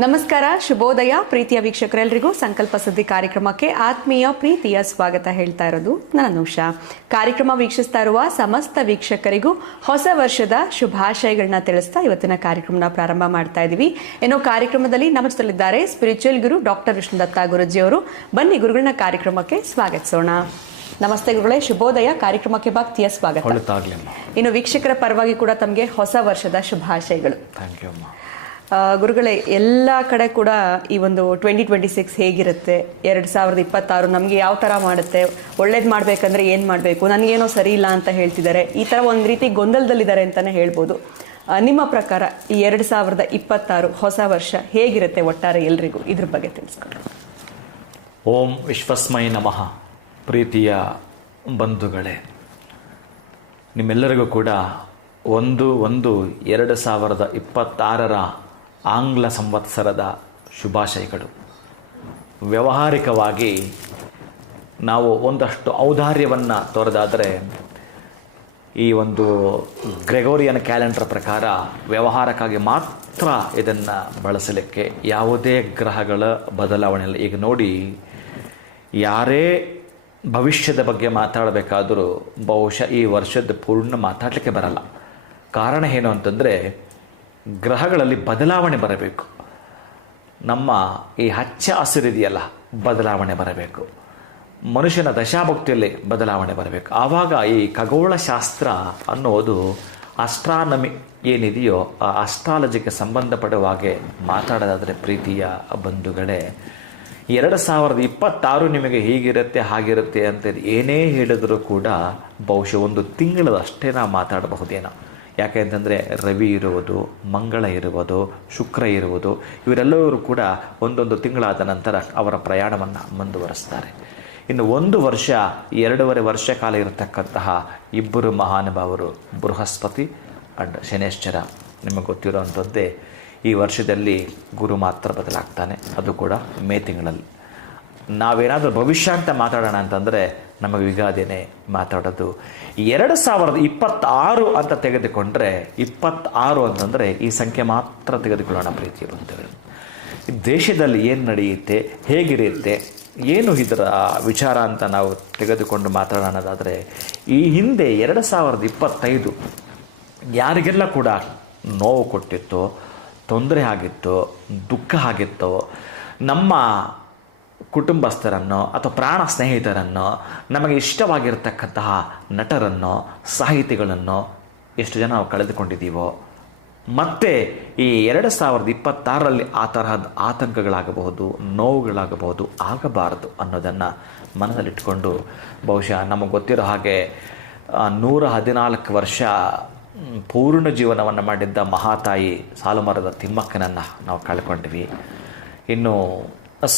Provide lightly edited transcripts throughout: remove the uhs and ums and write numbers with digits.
ನಮಸ್ಕಾರ, ಶುಭೋದಯ ಪ್ರೀತಿಯ ವೀಕ್ಷಕರೆಲ್ಲರಿಗೂ ಸಂಕಲ್ಪ ಸುದ್ದಿ ಕಾರ್ಯಕ್ರಮಕ್ಕೆ ಆತ್ಮೀಯ ಪ್ರೀತಿಯ ಸ್ವಾಗತ ಹೇಳ್ತಾ ಇರೋದು ನಾನು ಉಷಾ. ಕಾರ್ಯಕ್ರಮ ವೀಕ್ಷಿಸ್ತಾ ಇರುವ ಸಮಸ್ತ ವೀಕ್ಷಕರಿಗೂ ಹೊಸ ವರ್ಷದ ಶುಭಾಶಯಗಳನ್ನ ತಿಳಿಸ್ತಾ ಇವತ್ತಿನ ಕಾರ್ಯಕ್ರಮನ ಪ್ರಾರಂಭ ಮಾಡ್ತಾ ಇದ್ದೀವಿ. ಏನೋ ಕಾರ್ಯಕ್ರಮದಲ್ಲಿ ನಮ್ಮ ಜೊತೆಲಿದ್ದಾರೆ ಸ್ಪಿರಿಚುವಲ್ ಗುರು ಡಾಕ್ಟರ್ ವಿಷ್ಣುದತ್ತ ಗುರುಜಿ ಅವರು. ಬನ್ನಿ ಗುರುಗಳನ್ನ ಕಾರ್ಯಕ್ರಮಕ್ಕೆ ಸ್ವಾಗತಿಸೋಣ. ನಮಸ್ತೆ ಗುರುಗಳೇ, ಶುಭೋದಯ. ಕಾರ್ಯಕ್ರಮಕ್ಕೆ ಭಕ್ತಿಯ ಸ್ವಾಗತ. ಇನ್ನು ವೀಕ್ಷಕರ ಪರವಾಗಿ ಕೂಡ ತಮಗೆ ಹೊಸ ವರ್ಷದ ಶುಭಾಶಯಗಳು. ಗುರುಗಳೇ, ಎಲ್ಲ ಕಡೆ ಕೂಡ ಈ ಒಂದು 2026 ಹೇಗಿರುತ್ತೆ, 2026 ನಮಗೆ ಯಾವ ಥರ ಮಾಡುತ್ತೆ, ಒಳ್ಳೇದು ಮಾಡಬೇಕಂದ್ರೆ ಏನು ಮಾಡಬೇಕು, ನನಗೇನೋ ಸರಿ ಇಲ್ಲ ಅಂತ ಹೇಳ್ತಿದ್ದಾರೆ, ಈ ಥರ ಒಂದು ರೀತಿ ಗೊಂದಲದಲ್ಲಿದ್ದಾರೆ ಅಂತಲೇ ಹೇಳ್ಬೋದು. ನಿಮ್ಮ ಪ್ರಕಾರ ಈ 2026 ಹೊಸ ವರ್ಷ ಹೇಗಿರುತ್ತೆ ಒಟ್ಟಾರೆ ಎಲ್ರಿಗೂ, ಇದ್ರ ಬಗ್ಗೆ ತಿಳಿಸ್ಕೊಡಿ. ಓಂ ವಿಶ್ವಸ್ಮೈ ನಮಃ. ಪ್ರೀತಿಯ ಬಂಧುಗಳೇ, ನಿಮ್ಮೆಲ್ಲರಿಗೂ ಕೂಡ 1/1/2026 ಆಂಗ್ಲ ಸಂವತ್ಸರದ ಶುಭಾಶಯಗಳು. ವ್ಯಾವಹಾರಿಕವಾಗಿ ನಾವು ಒಂದಷ್ಟು ಔದಾರ್ಯವನ್ನು ತೋರದಾದರೆ ಈ ಒಂದು ಗ್ರೆಗೋರಿಯನ್ ಕ್ಯಾಲೆಂಡರ್ ಪ್ರಕಾರ ವ್ಯವಹಾರಕ್ಕಾಗಿ ಮಾತ್ರ ಇದನ್ನು ಬಳಸಲಿಕ್ಕೆ ಯಾವುದೇ ಗ್ರಹಗಳ ಬದಲಾವಣೆ ಇಲ್ಲ. ಈಗ ನೋಡಿ, ಯಾರೇ ಭವಿಷ್ಯದ ಬಗ್ಗೆ ಮಾತಾಡಬೇಕಾದರೂ ಬಹುಶಃ ಈ ವರ್ಷದ ಪೂರ್ಣ ಮಾತಾಡಲಿಕ್ಕೆ ಬರಲ್ಲ. ಕಾರಣ ಏನು ಅಂತಂದರೆ, ಗ್ರಹಗಳಲ್ಲಿ ಬದಲಾವಣೆ ಬರಬೇಕು. ನಮ್ಮ ಈ ಹಚ್ಚ ಹಸಿರಿದೆಯಲ್ಲ, ಬದಲಾವಣೆ ಬರಬೇಕು. ಮನುಷ್ಯನ ದಶಾಭಕ್ತಿಯಲ್ಲಿ ಬದಲಾವಣೆ ಬರಬೇಕು. ಆವಾಗ ಈ ಖಗೋಳಶಾಸ್ತ್ರ ಅನ್ನೋದು ಅಸ್ಟ್ರಾನಮಿ ಏನಿದೆಯೋ ಆ ಅಸ್ಟ್ರಾಲಜಿಗೆ ಸಂಬಂಧಪಡುವ ಹಾಗೆ ಮಾತಾಡೋದಾದರೆ ಪ್ರೀತಿಯ ಬಂಧುಗಳೇ, 2026 ನಿಮಗೆ ಹೀಗಿರುತ್ತೆ ಹಾಗಿರುತ್ತೆ ಅಂತ ಏನೇ ಹೇಳಿದರೂ ಕೂಡ ಬಹುಶಃ ಒಂದು ತಿಂಗಳದಷ್ಟೇ ನಾವು ಮಾತಾಡಬಹುದೇನೋ. ಯಾಕೆ ಅಂತಂದರೆ ರವಿ ಇರುವುದು, ಮಂಗಳ ಇರುವುದು, ಶುಕ್ರ ಇರುವುದು, ಇವರೆಲ್ಲರೂ ಕೂಡ ಒಂದೊಂದು ತಿಂಗಳಾದ ನಂತರ ಅವರ ಪ್ರಯಾಣವನ್ನು ಮುಂದುವರಿಸ್ತಾರೆ. ಇನ್ನು 1 ವರ್ಷ 2.5 ವರ್ಷ ಕಾಲ ಇರತಕ್ಕಂತಹ ಇಬ್ಬರು ಮಹಾನುಭಾವರು ಬೃಹಸ್ಪತಿ ಅಂಡ್ ಶನೇಶ್ವರ. ನಿಮಗೆ ಗೊತ್ತಿರುವಂಥದ್ದೇ, ಈ ವರ್ಷದಲ್ಲಿ ಗುರು ಮಾತ್ರ ಬದಲಾಗ್ತಾನೆ, ಅದು ಕೂಡ ಮೇ ತಿಂಗಳಲ್ಲಿ. ನಾವೇನಾದರೂ ಭವಿಷ್ಯ ಅಂತ ಮಾತಾಡೋಣ ಅಂತಂದರೆ ನಮಗೆ ಯುಗಾದಿನೇ ಮಾತಾಡೋದು. 2026 ಅಂತ ತೆಗೆದುಕೊಂಡ್ರೆ 26 ಅಂತಂದರೆ ಈ ಸಂಖ್ಯೆ ಮಾತ್ರ ತೆಗೆದುಕೊಳ್ಳೋಣ ಪ್ರೀತಿಯ ಬಂಧುಗಳು. ದೇಶದಲ್ಲಿ ಏನು ನಡೆಯುತ್ತೆ, ಹೇಗಿರುತ್ತೆ, ಏನು ಇದರ ವಿಚಾರ ಅಂತ ನಾವು ತೆಗೆದುಕೊಂಡು ಮಾತಾಡೋಣದಾದರೆ, ಈ ಹಿಂದೆ 2025 ಯಾರಿಗೆಲ್ಲ ಕೂಡ ನೋವು ಕೊಟ್ಟಿತ್ತು, ತೊಂದರೆ ಆಗಿತ್ತು, ದುಃಖ ಆಗಿತ್ತು, ನಮ್ಮ ಕುಟುಂಬಸ್ಥರನ್ನು ಅಥವಾ ಪ್ರಾಣ ಸ್ನೇಹಿತರನ್ನು, ನಮಗೆ ಇಷ್ಟವಾಗಿರ್ತಕ್ಕಂತಹ ನಟರನ್ನು, ಸಾಹಿತಿಗಳನ್ನು ಎಷ್ಟು ಜನ ನಾವು ಕಳೆದುಕೊಂಡಿದ್ದೀವೋ, ಮತ್ತು ಈ 2026 ಆ ತರಹದ ಆತಂಕಗಳಾಗಬಹುದು, ನೋವುಗಳಾಗಬಹುದು, ಆಗಬಾರದು ಅನ್ನೋದನ್ನು ಮನದಲ್ಲಿಟ್ಕೊಂಡು ಬಹುಶಃ ನಮಗೆ ಗೊತ್ತಿರೋ ಹಾಗೆ 114 ವರ್ಷ ಪೂರ್ಣ ಜೀವನವನ್ನು ಮಾಡಿದ್ದ ಮಹಾತಾಯಿ ಸಾಲುಮರದ ತಿಮ್ಮಕ್ಕನನ್ನು ನಾವು ಕಳ್ಕೊಂಡ್ವಿ. ಇನ್ನು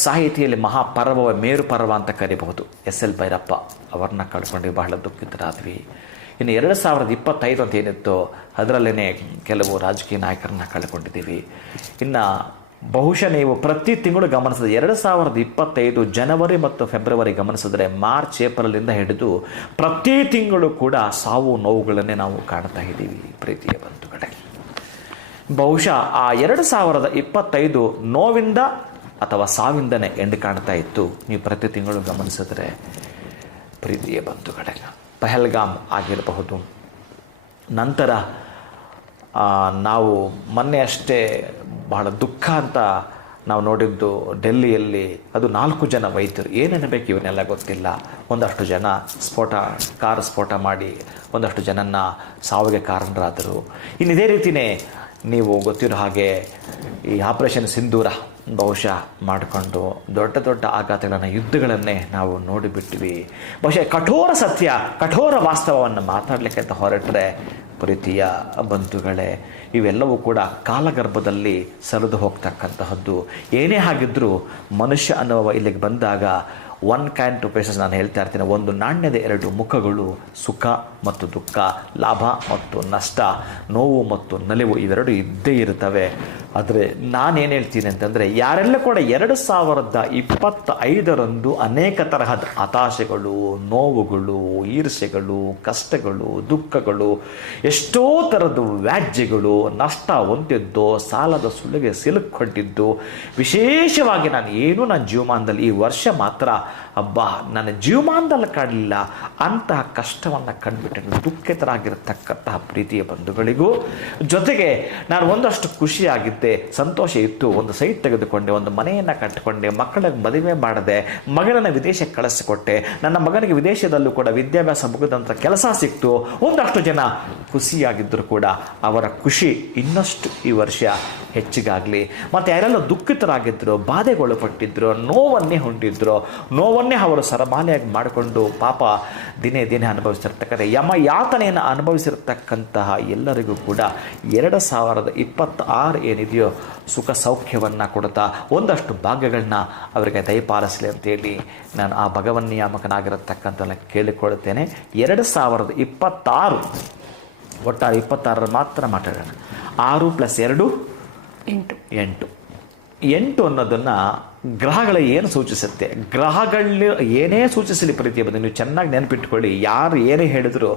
ಸಾಹಿತಿಯಲ್ಲಿ ಮಹಾಪರ್ವ, ಮೇರು ಪರ್ವ ಅಂತ ಕರಿಬಹುದು, SL ಭೈರಪ್ಪ ಅವ್ರನ್ನ ಕಳ್ಕೊಂಡು ಬಹಳ ದುಃಖಿತರಾದ್ವಿ. ಇನ್ನು 2025 ಅಂತ ಏನಿತ್ತು ಅದರಲ್ಲೇ ಕೆಲವು ರಾಜಕೀಯ ನಾಯಕರನ್ನ ಕಳ್ಕೊಂಡಿದ್ದೀವಿ. ಇನ್ನು ಬಹುಶಃ ನೀವು ಪ್ರತಿ ತಿಂಗಳು ಗಮನಿಸಿದ್ರೆ 2025 ಜನವರಿ ಮತ್ತು ಫೆಬ್ರವರಿ ಗಮನಿಸಿದ್ರೆ ಮಾರ್ಚ್ ಏಪ್ರಿಲಿಂದ ಹಿಡಿದು ಪ್ರತಿ ತಿಂಗಳು ಕೂಡ ಸಾವು ನೋವುಗಳನ್ನೇ ನಾವು ಕಾಣ್ತಾ ಇದ್ದೀವಿ ಪ್ರೀತಿಯ ಬಂಧುಗಳೇ. ಬಹುಶಃ ಆ 2025 ನೋವಿಂದ ಅಥವಾ ಸಾವಿಂದನೇ ಎಂಡು ಕಾಣ್ತಾ ಇತ್ತು. ನೀವು ಪ್ರತಿ ತಿಂಗಳು ಗಮನಿಸಿದ್ರೆ ಪ್ರೀತಿಯ ಬಂಧುಗಳೇ, ಪಹಲ್ಗಾಮ್ ಆಗಿರಬಹುದು. ನಂತರ ನಾವು ಮೊನ್ನೆ ಅಷ್ಟೇ ಬಹಳ ದುಃಖ ಅಂತ ನಾವು ನೋಡಿದ್ದು ಡೆಲ್ಲಿಯಲ್ಲಿ, ಅದು 4 ಜನ ವೈದ್ಯರು. ಏನೇನಬೇಕು ಇವನ್ನೆಲ್ಲ ಗೊತ್ತಿಲ್ಲ. ಒಂದಷ್ಟು ಜನ ಕಾರು ಸ್ಫೋಟ ಮಾಡಿ ಒಂದಷ್ಟು ಜನನ್ನ ಸಾವಿಗೆ ಕಾರಣರಾದರು. ಇನ್ನು ಇದೇ ರೀತಿಯೇ ನೀವು ಗೊತ್ತಿರೋ ಹಾಗೆ ಈ ಆಪರೇಷನ್ ಸಿಂಧೂರ ಬಹುಶಃ ಮಾಡಿಕೊಂಡು ದೊಡ್ಡ ದೊಡ್ಡ ಆಘಾತಗಳನ್ನು, ಯುದ್ಧಗಳನ್ನೇ ನಾವು ನೋಡಿಬಿಟ್ಟಿವಿ. ಬಹುಶಃ ಕಠೋರ ಸತ್ಯ, ಕಠೋರ ವಾಸ್ತವವನ್ನು ಮಾತಾಡಲಿಕ್ಕೆ ಅಂತ ಹೊರಟ್ರೆ ಪ್ರೀತಿಯ ಬಂಧುಗಳೇ, ಇವೆಲ್ಲವೂ ಕೂಡ ಕಾಲಗರ್ಭದಲ್ಲಿ ಸರಿದು ಹೋಗ್ತಕ್ಕಂತಹದ್ದು. ಏನೇ ಆಗಿದ್ದರೂ ಮನುಷ್ಯ ಅನ್ನುವ ಇಲ್ಲಿಗೆ ಬಂದಾಗ ಒನ್ ಕ್ಯಾನ್ ಟು ಫೇಸಸ್ ನಾನು ಹೇಳ್ತಾ ಇರ್ತೀನಿ. ಒಂದು ನಾಣ್ಯದ ಎರಡು ಮುಖಗಳು, ಸುಖ ಮತ್ತು ದುಃಖ, ಲಾಭ ಮತ್ತು ನಷ್ಟ, ನೋವು ಮತ್ತು ನಲಿವು ಇವೆರಡು ಇದ್ದೇ ಇರ್ತವೆ. ಆದರೆ ನಾನೇನು ಹೇಳ್ತೀನಿ ಅಂತಂದರೆ, ಯಾರೆಲ್ಲ ಕೂಡ 2025 ಅನೇಕ ತರಹದ ಹತಾಶೆಗಳು, ನೋವುಗಳು, ಈರ್ಷೆಗಳು, ಕಷ್ಟಗಳು, ದುಃಖಗಳು, ಎಷ್ಟೋ ಥರದ ವ್ಯಾಜ್ಯಗಳು, ನಷ್ಟ ಹೊಂದಿದ್ದು, ಸಾಲದ ಸುಳಿಗೆ ಸಿಲುಕೊಂಡಿದ್ದು, ವಿಶೇಷವಾಗಿ ನನ್ನ ಜೀವಮಾನದಲ್ಲಿ ಈ ವರ್ಷ ಮಾತ್ರ ನನ್ನ ಜೀವಮಾನದಲ್ಲಿ ಕಾಡಲಿಲ್ಲ ಅಂತಹ ಕಷ್ಟವನ್ನು ಕಂಡುಬಿಟ್ಟು ದುಃಖಿತರಾಗಿರತಕ್ಕಂತಹ ಪ್ರೀತಿಯ ಬಂಧುಗಳಿಗೂ, ಜೊತೆಗೆ ನಾನು ಒಂದಷ್ಟು ಖುಷಿಯಾಗಿದ್ದೆ, ಸಂತೋಷ ಇತ್ತು, ಒಂದು ಸೈಟ್ ತೆಗೆದುಕೊಂಡೆ, ಒಂದು ಮನೆಯನ್ನು ಕಟ್ಟಿಕೊಂಡೆ, ಮಕ್ಕಳಿಗೆ ಮದುವೆ ಮಾಡಿದೆ, ಮಗನನ್ನು ವಿದೇಶಕ್ಕೆ ಕಳಿಸಿಕೊಟ್ಟೆ, ನನ್ನ ಮಗನಿಗೆ ವಿದೇಶದಲ್ಲೂ ಕೂಡ ವಿದ್ಯಾಭ್ಯಾಸ ಮುಗಿದಂಥ ಕೆಲಸ ಸಿಕ್ತು, ಒಂದಷ್ಟು ಜನ ಖುಷಿಯಾಗಿದ್ದರೂ ಕೂಡ ಅವರ ಖುಷಿ ಇನ್ನಷ್ಟು ಈ ವರ್ಷ ಹೆಚ್ಚಿಗಾಗಲಿ. ಮತ್ತು ಯಾರೆಲ್ಲ ದುಃಖಿತರಾಗಿದ್ದರು, ಬಾಧೆಗೊಳಪಟ್ಟಿದ್ರು, ನೋವನ್ನೇ ಹೊಂದಿದ್ರು, ನೋವನ್ನೇ ಅವರು ಸರಮಾಲೆಯಾಗಿ ಮಾಡಿಕೊಂಡು ಪಾಪ ದಿನೇ ದಿನೇ ಅನುಭವಿಸಿರ್ತಕ್ಕಂಥ ಯಾತನೆಯನ್ನು ಅನುಭವಿಸಿರ್ತಕ್ಕಂತಹ ಎಲ್ಲರಿಗೂ ಕೂಡ 2026 ಏನಿದೆಯೋ ಸುಖ ಸೌಖ್ಯವನ್ನು ಕೊಡ್ತಾ ಒಂದಷ್ಟು ಭಾಗ್ಯಗಳನ್ನ ಅವರಿಗೆ ದಯಪಾಲಿಸಲಿ ಅಂತೇಳಿ ನಾನು ಆ ಭಗವನ್ ನಿಯಾಮಕನಾಗಿರತಕ್ಕಂಥ ಕೇಳಿಕೊಳ್ಳುತ್ತೇನೆ. 2026 ಒಟ್ಟಾರೆ 26 ಮಾತ್ರ ಮಾತಾಡೋಣ. 6 + 2 8 ಅನ್ನೋದನ್ನು ಗ್ರಹಗಳ ಏನು ಸೂಚಿಸುತ್ತೆ, ಗ್ರಹಗಳು ಏನೇ ಸೂಚಿಸಲಿ ಪ್ರೀತಿಯ ಬಂದು ನೀವು ಚೆನ್ನಾಗಿ ನೆನಪಿಟ್ಕೊಳ್ಳಿ. ಯಾರು ಏನೇ ಹೇಳಿದ್ರು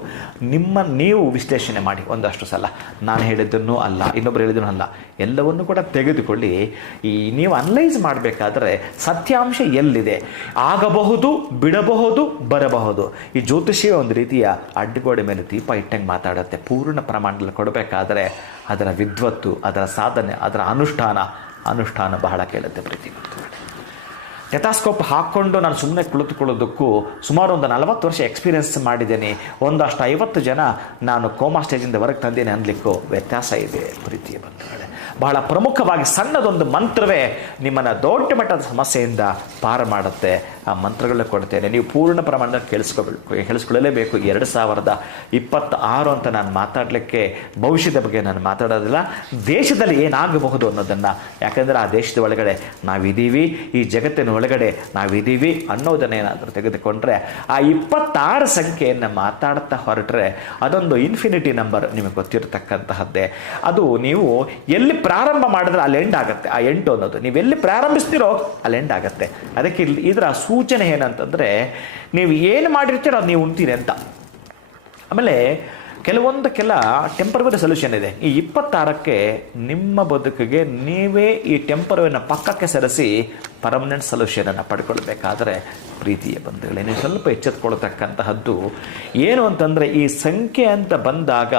ನೀವು ವಿಶ್ಲೇಷಣೆ ಮಾಡಿ ಒಂದಷ್ಟು ಸಲ. ನಾನು ಹೇಳಿದ್ದನ್ನು ಅಲ್ಲ, ಇನ್ನೊಬ್ಬರು ಹೇಳಿದ್ದನ್ನು ಅಲ್ಲ, ಎಲ್ಲವನ್ನೂ ಕೂಡ ತೆಗೆದುಕೊಳ್ಳಿ. ನೀವು ಅನಲೈಸ್ ಮಾಡಬೇಕಾದ್ರೆ ಸತ್ಯಾಂಶ ಎಲ್ಲಿದೆ, ಆಗಬಹುದು, ಬಿಡಬಹುದು, ಬರಬಹುದು. ಈ ಜ್ಯೋತಿಷಿಯ ಒಂದು ರೀತಿಯ ಅಡ್ಡಗೋಡೆ ಮೇಲೆ ದೀಪ ಇಟ್ಟಂಗೆ ಮಾತಾಡುತ್ತೆ. ಪೂರ್ಣ ಪ್ರಮಾಣದಲ್ಲಿ ಕೊಡಬೇಕಾದ್ರೆ ಅದರ ವಿದ್ವತ್ತು, ಅದರ ಸಾಧನೆ, ಅದರ ಅನುಷ್ಠಾನ ಬಹಳ ಕೇಳುತ್ತೆ ಪ್ರೀತಿ. ಟೆಟಾಸ್ಕೋಪ್ ಹಾಕ್ಕೊಂಡು ನಾನು ಸುಮ್ಮನೆ ಕುಳಿತುಕೊಳ್ಳೋದಕ್ಕೂ ಸುಮಾರು ಒಂದು 40 ವರ್ಷ ಎಕ್ಸ್ಪೀರಿಯೆನ್ಸ್ ಮಾಡಿದ್ದೇನೆ. ಒಂದಷ್ಟು 50 ಜನ ನಾನು ಕೋಮಾ ಸ್ಟೇಜಿಂದ ಹೊರಗೆ ತಂದೇನೆ ಅನ್ಲಿಕ್ಕೂ ವ್ಯತ್ಯಾಸ ಇದೆ ಪ್ರೀತಿಯ ಬಂಧುಗಳೇ. ಬಹಳ ಪ್ರಮುಖವಾಗಿ ಸಣ್ಣದೊಂದು ಮಂತ್ರವೇ ನಿಮ್ಮನ್ನು ದೊಡ್ಡ ಮಟ್ಟದ ಸಮಸ್ಯೆಯಿಂದ ಪಾರು ಮಾಡುತ್ತೆ. ಆ ಮಂತ್ರಗಳನ್ನ ಕೊಡ್ತೇನೆ, ನೀವು ಪೂರ್ಣ ಪ್ರಮಾಣದಲ್ಲಿ ಕೇಳಿಸ್ಕೊಳ್ಳಲೇಬೇಕು. 2026 ಅಂತ ನಾನು ಮಾತಾಡಲಿಕ್ಕೆ ಭವಿಷ್ಯದ ಬಗ್ಗೆ ನಾನು ಮಾತಾಡೋದಿಲ್ಲ, ದೇಶದಲ್ಲಿ ಏನಾಗಬಹುದು ಅನ್ನೋದನ್ನು. ಯಾಕಂದರೆ ಆ ದೇಶದ ಒಳಗಡೆ ನಾವಿದ್ದೀವಿ, ಈ ಜಗತ್ತಿನ ಒಳಗಡೆ ನಾವಿದ್ದೀವಿ ಅನ್ನೋದನ್ನೇನಾದರೂ ತೆಗೆದುಕೊಂಡ್ರೆ ಆ 26 ಸಂಖ್ಯೆಯನ್ನು ಮಾತಾಡ್ತಾ ಹೊರಟ್ರೆ ಅದೊಂದು ಇನ್ಫಿನಿಟಿ ನಂಬರ್ ನಿಮಗೆ ಗೊತ್ತಿರತಕ್ಕಂತಹದ್ದೇ. ಅದು ನೀವು ಎಲ್ಲಿ ಪ್ರಾರಂಭ ಮಾಡಿದ್ರೆ ಅಲ್ಲಿ ಎಂಡ್ ಆಗುತ್ತೆ. ಆ 8 ಅನ್ನೋದು ನೀವು ಎಲ್ಲಿ ಪ್ರಾರಂಭಿಸ್ತೀರೋ ಅಲ್ಲಿ ಎಂಡ್ ಆಗುತ್ತೆ. ಅದಕ್ಕೆ ಇದರ ಸೂಚನೆ ಏನಂತಂದರೆ, ನೀವು ಏನು ಮಾಡಿರ್ತೀರೋ ಅದು ನೀವು ಉಣ್ತೀರಿ ಅಂತ. ಆಮೇಲೆ ಕೆಲವೊಂದಕ್ಕೆಲ್ಲ ಟೆಂಪರರಿ ಸೊಲ್ಯೂಷನ್ ಇದೆ. ಈ 26ಕ್ಕೆ ನಿಮ್ಮ ಬದುಕಿಗೆ ನೀವೇ ಈ ಟೆಂಪರರಿನ ಪಕ್ಕಕ್ಕೆ ಸರಿಸಿ ಪರ್ಮನೆಂಟ್ ಸೊಲ್ಯೂಷನನ್ನು ಪಡ್ಕೊಳ್ಬೇಕಾದ್ರೆ ಪ್ರೀತಿಯ ಬಂಧುಗಳೇ ನೀವು ಸ್ವಲ್ಪ ಎಚ್ಚೆತ್ಕೊಳ್ತಕ್ಕಂತಹದ್ದು ಏನು ಅಂತಂದರೆ, ಈ ಸಂಖ್ಯೆ ಅಂತ ಬಂದಾಗ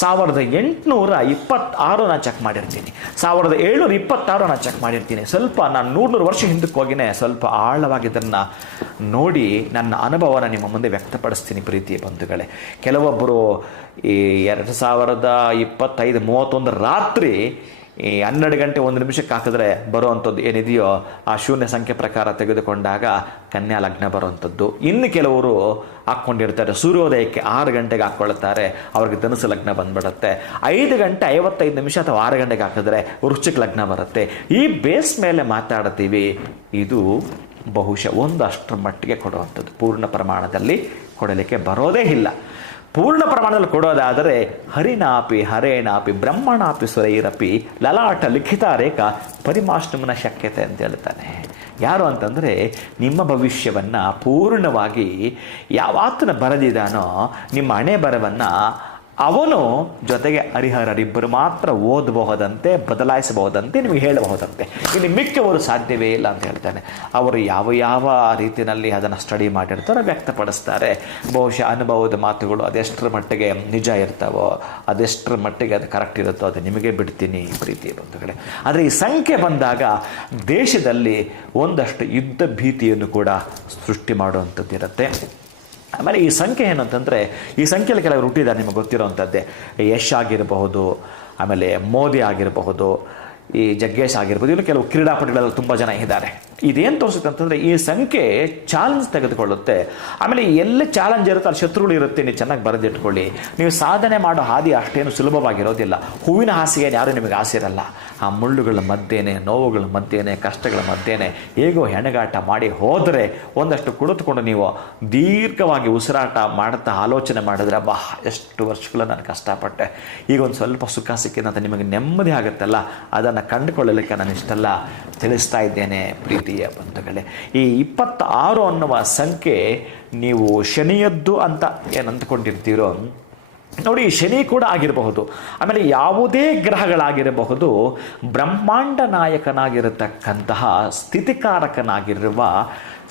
1826 ನಾನು ಚೆಕ್ ಮಾಡಿರ್ತೀನಿ, 1726 ನಾನು ಚೆಕ್ ಮಾಡಿರ್ತೀನಿ. ಸ್ವಲ್ಪ ನಾನು 100 ವರ್ಷ ಹಿಂದಕ್ಕೆ ಹೋಗಿನೇ ಸ್ವಲ್ಪ ಆಳವಾಗಿ ಇದನ್ನು ನೋಡಿ ನನ್ನ ಅನುಭವನ ನಿಮ್ಮ ಮುಂದೆ ವ್ಯಕ್ತಪಡಿಸ್ತೀನಿ ಪ್ರೀತಿಯ ಬಂಧುಗಳೇ. ಕೆಲವೊಬ್ಬರು ಈ 2025-31 ರಾತ್ರಿ ಈ 12 ಗಂಟೆ 1 ನಿಮಿಷಕ್ಕೆ ಹಾಕಿದ್ರೆ ಬರುವಂಥದ್ದು ಏನಿದೆಯೋ ಆ ಶೂನ್ಯ ಸಂಖ್ಯೆ ಪ್ರಕಾರ ತೆಗೆದುಕೊಂಡಾಗ ಕನ್ಯಾ ಲಗ್ನ ಬರುವಂಥದ್ದು. ಇನ್ನು ಕೆಲವರು ಹಾಕ್ಕೊಂಡಿರ್ತಾರೆ ಸೂರ್ಯೋದಯಕ್ಕೆ 6 ಗಂಟೆಗೆ ಹಾಕ್ಕೊಳ್ತಾರೆ, ಅವ್ರಿಗೆ ಧನುಸು ಲಗ್ನ ಬಂದ್ಬಿಡುತ್ತೆ. 5 ಗಂಟೆ 55 ನಿಮಿಷ ಅಥವಾ 6 ಗಂಟೆಗೆ ಹಾಕಿದ್ರೆ ವೃಶ್ಚಿಕ ಲಗ್ನ ಬರುತ್ತೆ. ಈ ಬೇಸ್ ಮೇಲೆ ಮಾತಾಡ್ತೀವಿ. ಇದು ಬಹುಶಃ ಒಂದಷ್ಟರ ಮಟ್ಟಿಗೆ ಕೊಡುವಂಥದ್ದು, ಪೂರ್ಣ ಪ್ರಮಾಣದಲ್ಲಿ ಕೊಡಲಿಕ್ಕೆ ಬರೋದೇ ಇಲ್ಲ. ಪೂರ್ಣ ಪ್ರಮಾಣದಲ್ಲಿ ಕೊಡೋದಾದರೆ ಹರಿನಾಪಿ ಹರೇನಾಪಿ ಬ್ರಹ್ಮಣಾಪಿ ಸುರೈರಪಿ ಲಲಾಟ ಲಿಖಿತ ರೇಖಾ ಪರಿಮಾಶ್ರಮನ ಶಕ್ಯತೆ ಅಂತ ಹೇಳ್ತಾನೆ. ಯಾರು ಅಂತಂದರೆ, ನಿಮ್ಮ ಭವಿಷ್ಯವನ್ನು ಪೂರ್ಣವಾಗಿ ಯಾವಾತನ ಬರೆದಿದ್ದಾನೋ ನಿಮ್ಮ ಹಣೆ ಬರವನ್ನು ಅವನು ಜೊತೆಗೆ ಹರಿಹರರಿಬ್ಬರು ಮಾತ್ರ ಓದಬಹುದಂತೆ, ಬದಲಾಯಿಸಬಹುದಂತೆ, ನಿಮಗೆ ಹೇಳಬಹುದಂತೆ. ಇನ್ನು ಮಿಕ್ಕವರು ಸಾಧ್ಯವೇ ಇಲ್ಲ ಅಂತ ಹೇಳ್ತಾನೆ. ಅವರು ಯಾವ ರೀತಿಯಲ್ಲಿ ಅದನ್ನು ಸ್ಟಡಿ ಮಾಡಿರ್ತಾರೋ ವ್ಯಕ್ತಪಡಿಸ್ತಾರೆ. ಬಹುಶಃ ಅನುಭವದ ಮಾತುಗಳು ಅದೆಷ್ಟರ ಮಟ್ಟಿಗೆ ನಿಜ ಇರ್ತಾವೋ, ಅದೆಷ್ಟರ ಮಟ್ಟಿಗೆ ಅದು ಕರೆಕ್ಟ್ ಇರುತ್ತೋ ಅದು ನಿಮಗೆ ಬಿಡ್ತೀನಿ ಪ್ರೀತಿಯ ಬಂಧುಗಳೇ. ಆದರೆ ಈ ಸಂಖ್ಯೆ ಬಂದಾಗ ದೇಶದಲ್ಲಿ ಒಂದಷ್ಟು ಯುದ್ಧ ಭೀತಿಯನ್ನು ಕೂಡ ಸೃಷ್ಟಿ ಮಾಡುವಂಥದ್ದು ಇರುತ್ತೆ. ಆಮೇಲೆ ಈ ಸಂಖ್ಯೆ ಏನಂತಂದರೆ, ಈ ಸಂಖ್ಯೆಯಲ್ಲಿ ಕೆಲವರು ಹುಟ್ಟಿದ್ದಾರೆ, ನಿಮಗೆ ಗೊತ್ತಿರೋವಂಥದ್ದೇ. ಯಶ್ ಆಗಿರಬಹುದು, ಆಮೇಲೆ ಮೋದಿ ಆಗಿರಬಹುದು, ಈ ಜಗ್ಗೇಶ್ ಆಗಿರ್ಬೋದು, ಇನ್ನು ಕೆಲವು ಕ್ರೀಡಾಪಟುಗಳೆಲ್ಲ ತುಂಬ ಜನ ಇದ್ದಾರೆ. ಇದೇನು ತೋರಿಸುತ್ತೆ ಅಂತಂದರೆ ಈ ಸಂಖ್ಯೆ ಚಾಲೆಂಜ್ ತೆಗೆದುಕೊಳ್ಳುತ್ತೆ. ಆಮೇಲೆ ಎಲ್ಲಿ ಚಾಲೆಂಜ್ ಇರುತ್ತೆ ಅಲ್ಲಿ ಶತ್ರುಗಳು ಇರುತ್ತೆ, ನೀವು ಚೆನ್ನಾಗಿ ಬರೆದಿಟ್ಕೊಳ್ಳಿ. ನೀವು ಸಾಧನೆ ಮಾಡೋ ಹಾದಿ ಅಷ್ಟೇನು ಸುಲಭವಾಗಿರೋದಿಲ್ಲ. ಹೂವಿನ ಹಾಸಿಗೆ ಯಾರು ನಿಮಗೆ ಆಸೆ ಇರಲ್ಲ. ಆ ಮುಳ್ಳುಗಳ ಮಧ್ಯೆನೇ, ನೋವುಗಳ ಮಧ್ಯೆನೇ, ಕಷ್ಟಗಳ ಮಧ್ಯೆನೇ ಹೇಗೋ ಹೆಣಗಾಟ ಮಾಡಿ ಹೋದರೆ ಒಂದಷ್ಟು ಕುಳಿತುಕೊಂಡು ನೀವು ದೀರ್ಘವಾಗಿ ಉಸಿರಾಟ ಮಾಡ್ತಾ ಆಲೋಚನೆ ಮಾಡಿದ್ರೆ ಬಾ ಎಷ್ಟು ವರ್ಷಗಳು ನಾನು ಕಷ್ಟಪಟ್ಟೆ, ಈಗ ಒಂದು ಸ್ವಲ್ಪ ಸುಖ ಸಿಕ್ಕಿದೆ ಅಂತ ನಿಮಗೆ ನೆಮ್ಮದಿ ಆಗುತ್ತಲ್ಲ, ಅದನ್ನು ಕಂಡುಕೊಳ್ಳಲಿಕ್ಕೆ ನಾನು ಇಷ್ಟೆಲ್ಲ ತಿಳಿಸ್ತಾ ಇದ್ದೇನೆ ಪ್ರೀತಿಯ ಬಂಧುಗಳೇ. ಈ 26 ಅನ್ನುವ ಸಂಖ್ಯೆ ನೀವು ಶನಿಯದ್ದು ಅಂತ ಏನು ಅಂದ್ಕೊಂಡಿರ್ತೀರೋ ನೋಡಿ, ಶನಿ ಕೂಡ ಆಗಿರಬಹುದು, ಆಮೇಲೆ ಯಾವುದೇ ಗ್ರಹಗಳಾಗಿರಬಹುದು. ಬ್ರಹ್ಮಾಂಡ ನಾಯಕನಾಗಿರತಕ್ಕಂತಹ ಸ್ಥಿತಿಕಾರಕನಾಗಿರುವ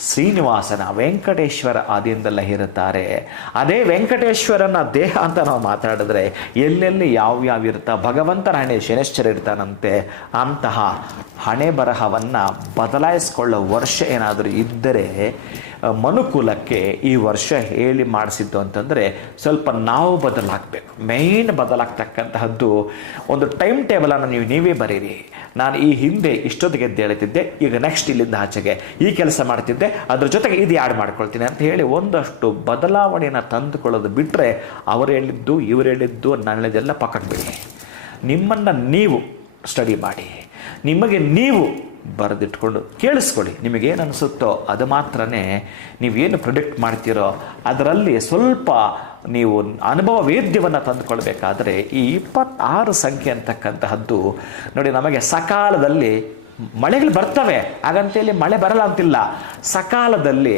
ಶ್ರೀನಿವಾಸನ ವೆಂಕಟೇಶ್ವರ ಆದಿಯಿಂದಲೇ ಇರುತ್ತಾರೆ. ಅದೇ ವೆಂಕಟೇಶ್ವರನ ದೇಹ ಅಂತ ನಾವು ಮಾತಾಡಿದ್ರೆ ಎಲ್ಲೆಲ್ಲಿ ಯಾವ್ಯಾವ ಇರ್ತಾ ಭಗವಂತನ ಹಣೆ ಶನೇಶ್ವರ ಇರ್ತಾನಂತೆ. ಅಂತಹ ಹಣೆ ಬರಹವನ್ನು ಬದಲಾಯಿಸ್ಕೊಳ್ಳೋ ವರ್ಷ ಏನಾದರೂ ಇದ್ದರೆ ಮನುಕುಲಕ್ಕೆ ಈ ವರ್ಷ ಹೇಳಿ ಮಾಡಿಸಿದ್ದು ಅಂತಂದರೆ ಸ್ವಲ್ಪ ನಾವು ಬದಲಾಗಬೇಕು. ಮೇಯ್ನ್ ಬದಲಾಗ್ತಕ್ಕಂತಹದ್ದು ಒಂದು ಟೈಮ್ ಟೇಬಲನ್ನು ನೀವೇ ಬರೀರಿ. ನಾನು ಈ ಹಿಂದೆ ಇಷ್ಟೊತ್ತಿಗೆ ಎದ್ದೇಳುತ್ತಿದ್ದೆ, ಈಗ ನೆಕ್ಸ್ಟ್ ಇಲ್ಲಿಂದ ಆಚೆಗೆ ಈ ಕೆಲಸ ಮಾಡ್ತಿದ್ದೆ, ಅದ್ರ ಜೊತೆಗೆ ಇದು ಆ್ಯಡ್ ಮಾಡ್ಕೊಳ್ತೀನಿ ಅಂತ ಹೇಳಿ ಒಂದಷ್ಟು ಬದಲಾವಣೆಯನ್ನು ತಂದುಕೊಳ್ಳೋದು ಬಿಟ್ಟರೆ ಅವರು ಹೇಳಿದ್ದು ಇವರು ಹೇಳಿದ್ದು ನನ್ನದೆಲ್ಲ ಪಕ್ಕಟ್ಬಿಡಿ. ನಿಮ್ಮನ್ನು ನೀವು ಸ್ಟಡಿ ಮಾಡಿ, ನಿಮಗೆ ನೀವು ಬರೆದಿಟ್ಕೊಂಡು ಕೇಳಿಸ್ಕೊಳ್ಳಿ. ನಿಮಗೇನು ಅನಿಸುತ್ತೋ ಅದು ಮಾತ್ರನೇ ನೀವೇನು ಪ್ರಿಡಿಕ್ಟ್ ಮಾಡ್ತೀರೋ ಅದರಲ್ಲಿ ಸ್ವಲ್ಪ ನೀವು ಅನುಭವ ವೇದ್ಯವನ್ನು ತಂದುಕೊಳ್ಬೇಕಾದ್ರೆ ಈ 26 ಸಂಖ್ಯೆ ಅಂತಕ್ಕಂತಹದ್ದು ನೋಡಿ, ನಮಗೆ ಸಕಾಲದಲ್ಲಿ ಮಳೆಗಳು ಬರ್ತವೆ, ಹಾಗಂತೇಳಿ ಮಳೆ ಬರಲ್ಲ ಅಂತಿಲ್ಲ. ಸಕಾಲದಲ್ಲಿ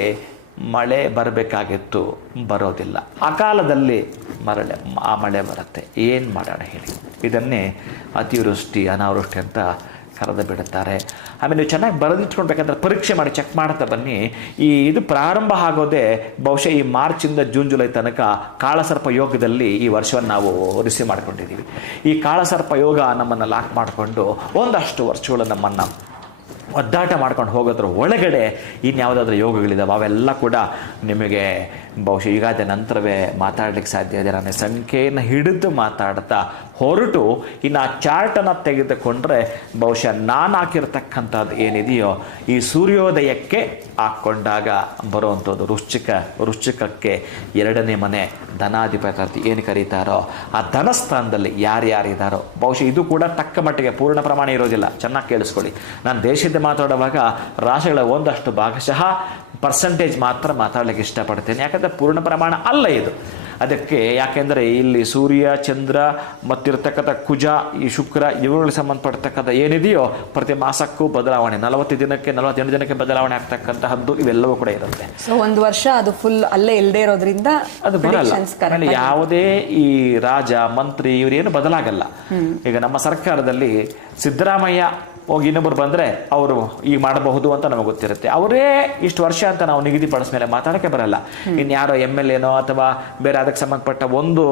ಮಳೆ ಬರಬೇಕಾಗಿತ್ತು, ಬರೋದಿಲ್ಲ. ಅಕಾಲದಲ್ಲಿ ಮಳೆ ಬರುತ್ತೆ. ಏನು ಮಾಡೋಣ ಹೇಳಿ? ಇದನ್ನೇ ಅತಿವೃಷ್ಟಿ ಅನಾವೃಷ್ಟಿ ಅಂತ ಕರೆದು ಬಿಡುತ್ತಾರೆ. ಆಮೇಲೆ ನೀವು ಚೆನ್ನಾಗಿ ಬರೆದಿಟ್ಕೊಳ್ಬೇಕಂದ್ರೆ ಪರೀಕ್ಷೆ ಮಾಡಿ ಚೆಕ್ ಮಾಡ್ತಾ ಬನ್ನಿ. ಇದು ಪ್ರಾರಂಭ ಆಗೋದೇ ಬಹುಶಃ ಈ ಮಾರ್ಚಿಂದ ಜೂನ್ ಜುಲೈ ತನಕ ಕಾಳಸರ್ಪ ಯೋಗದಲ್ಲಿ ಈ ವರ್ಷವನ್ನು ನಾವು ರಿಸೀವ್ ಮಾಡ್ಕೊಂಡಿದ್ದೀವಿ. ಈ ಕಾಳಸರ್ಪ ಯೋಗ ನಮ್ಮನ್ನು ಲಾಕ್ ಮಾಡಿಕೊಂಡು ಒಂದಷ್ಟು ವರ್ಷಗಳು ನಮ್ಮನ್ನು ಒದ್ದಾಟ ಮಾಡ್ಕೊಂಡು ಹೋಗೋದ್ರ ಒಳಗಡೆ ಇನ್ಯಾವುದಾದ್ರೂ ಯೋಗಗಳಿದ್ದಾವೆ ಅವೆಲ್ಲ ಕೂಡ ನಿಮಗೆ ಬಹುಶಃ ಯುಗಾದಿ ನಂತರವೇ ಮಾತಾಡಲಿಕ್ಕೆ ಸಾಧ್ಯ ಇದೆ. ನಾನು ಸಂಖ್ಯೆಯನ್ನು ಹಿಡಿದು ಮಾತಾಡ್ತಾ ಹೊರಟು ಇನ್ನು ಆ ಚಾರ್ಟನ್ನು ತೆಗೆದುಕೊಂಡ್ರೆ ಬಹುಶಃ ನಾನು ಹಾಕಿರ್ತಕ್ಕಂಥದ್ದು ಏನಿದೆಯೋ ಈ ಸೂರ್ಯೋದಯಕ್ಕೆ ಹಾಕ್ಕೊಂಡಾಗ ಬರುವಂಥದ್ದು ವೃಶ್ಚಿಕಕ್ಕೆ 2ನೇ ಮನೆ ಧನಾಧಿಪತಿ ಏನು ಕರೀತಾರೋ ಆ ಧನಸ್ಥಾನದಲ್ಲಿ ಯಾರ್ಯಾರಿದ್ದಾರೋ ಬಹುಶಃ ಇದು ಕೂಡ ತಕ್ಕ ಮಟ್ಟಿಗೆ ಪೂರ್ಣ ಪ್ರಮಾಣ ಇರೋದಿಲ್ಲ. ಚೆನ್ನಾಗಿ ಕೇಳಿಸ್ಕೊಳ್ಳಿ. ನಾನು ದೇಶದ ಮಾತಾಡುವಾಗ ರಾಶಿಗಳ ಒಂದಷ್ಟು ಭಾಗಶಃ ಪರ್ಸೆಂಟೇಜ್ ಮಾತ್ರ ಮಾತಾಡಲಿಕ್ಕೆ ಇಷ್ಟಪಡ್ತೇನೆ, ಯಾಕಂದರೆ ಪೂರ್ಣ ಪ್ರಮಾಣ ಅಲ್ಲ ಇದು. ಅದಕ್ಕೆ ಯಾಕೆಂದರೆ ಇಲ್ಲಿ ಸೂರ್ಯ, ಚಂದ್ರ ಮತ್ತಿರ್ತಕ್ಕಂಥ ಕುಜ, ಈ ಶುಕ್ರ ಇವುಗಳಿಗೆ ಸಂಬಂಧಪಡ್ತಕ್ಕಂಥ ಏನಿದೆಯೋ ಪ್ರತಿ ಮಾಸಕ್ಕೂ ಬದಲಾವಣೆ, 40 ದಿನಕ್ಕೆ 48 ದಿನಕ್ಕೆ ಬದಲಾವಣೆ ಆಗ್ತಕ್ಕಂತಹದ್ದು ಇವೆಲ್ಲವೂ ಕೂಡ ಇರುತ್ತೆ. ಸೊ ಒಂದು ವರ್ಷ ಅದು ಫುಲ್ ಅಲ್ಲೇ ಇಲ್ಲದೆ ಇರೋದ್ರಿಂದ ಅದು ಬರಲ್ಲ. ಆಮೇಲೆ ಯಾವುದೇ ಈ ರಾಜ ಮಂತ್ರಿ ಇವರೇನು ಬದಲಾಗಲ್ಲ. ಈಗ ನಮ್ಮ ಸರ್ಕಾರದಲ್ಲಿ ಸಿದ್ದರಾಮಯ್ಯ ಹೋಗಿ ಇನ್ನೊಬ್ಬರು ಬಂದರೆ ಅವರು ಈಗ ಮಾಡಬಹುದು ಅಂತ ನಮಗೆ ಗೊತ್ತಿರುತ್ತೆ. ಅವರೇ ಇಷ್ಟು ವರ್ಷ ಅಂತ ನಾವು ನಿಗದಿಪಡಿಸ ಮೇಲೆ ಮಾತಾಡೋಕ್ಕೆ ಬರಲ್ಲ. ಇನ್ಯಾರೋ MLA ಅಥವಾ ಬೇರೆ ಅದಕ್ಕೆ ಸಂಬಂಧಪಟ್ಟ ಒಂದು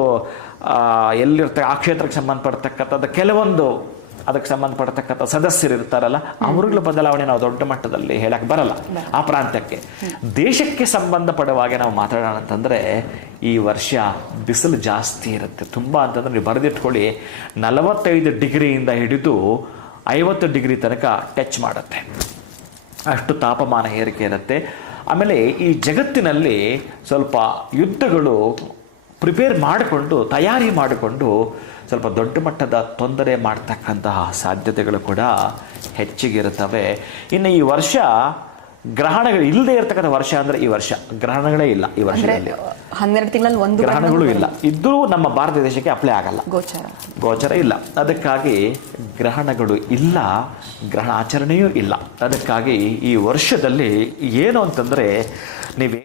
ಎಲ್ಲಿರ್ತಕ್ಕ ಆ ಕ್ಷೇತ್ರಕ್ಕೆ ಸಂಬಂಧಪಡ್ತಕ್ಕಂಥದ್ದು ಕೆಲವೊಂದು ಅದಕ್ಕೆ ಸಂಬಂಧಪಡ್ತಕ್ಕಂಥ ಸದಸ್ಯರು ಇರ್ತಾರಲ್ಲ ಅವರುಗಳ ಬದಲಾವಣೆ ನಾವು ದೊಡ್ಡ ಮಟ್ಟದಲ್ಲಿ ಹೇಳಕ್ಕೆ ಬರಲ್ಲ ಆ ಪ್ರಾಂತ್ಯಕ್ಕೆ. ದೇಶಕ್ಕೆ ಸಂಬಂಧಪಡುವಾಗೆ ನಾವು ಮಾತಾಡೋಣ ಅಂತಂದರೆ ಈ ವರ್ಷ ಬಿಸಿಲು ಜಾಸ್ತಿ ಇರುತ್ತೆ. ತುಂಬ ಅಂತಂದರೆ ನೀವು ಬರೆದಿಟ್ಕೊಳ್ಳಿ, 45 ಡಿಗ್ರಿಯಿಂದ ಹಿಡಿದು 50 ಡಿಗ್ರಿ ತನಕ ಟಚ್ ಮಾಡುತ್ತೆ. ಅಷ್ಟು ತಾಪಮಾನ ಏರಿಕೆ ಇರುತ್ತೆ. ಆಮೇಲೆ ಈ ಜಗತ್ತಿನಲ್ಲಿ ಸ್ವಲ್ಪ ಯುದ್ಧಗಳು ಪ್ರಿಪೇರ್ ಮಾಡಿಕೊಂಡು ತಯಾರಿ ಮಾಡಿಕೊಂಡು ಸ್ವಲ್ಪ ದೊಡ್ಡ ಮಟ್ಟದ ತೊಂದರೆ ಮಾಡ್ತಕ್ಕಂತಹ ಸಾಧ್ಯತೆಗಳು ಕೂಡ ಹೆಚ್ಚಿಗಿರುತ್ತವೆ. ಇನ್ನು ಈ ವರ್ಷ ಗ್ರಹಣಗಳು ಇಲ್ಲದೆ ಇರತಕ್ಕಂಥ ವರ್ಷ ಅಂದರೆ ಈ ವರ್ಷ ಗ್ರಹಣಗಳೇ ಇಲ್ಲ. ಈ ವರ್ಷದಲ್ಲಿ 12 ತಿಂಗಳಲ್ಲಿ ಒಂದು ಗ್ರಹಣಗಳು ಇಲ್ಲ. ಇದ್ರೂ ನಮ್ಮ ಭಾರತ ದೇಶಕ್ಕೆ ಅಪ್ಲೈ ಆಗಲ್ಲ, ಗೋಚರ ಇಲ್ಲ. ಅದಕ್ಕಾಗಿ ಗ್ರಹಣಗಳು ಇಲ್ಲ, ಗ್ರಹಣ ಆಚರಣೆಯೂ ಇಲ್ಲ. ಅದಕ್ಕಾಗಿ ಈ ವರ್ಷದಲ್ಲಿ ಏನು ಅಂತಂದರೆ ನೀವೇ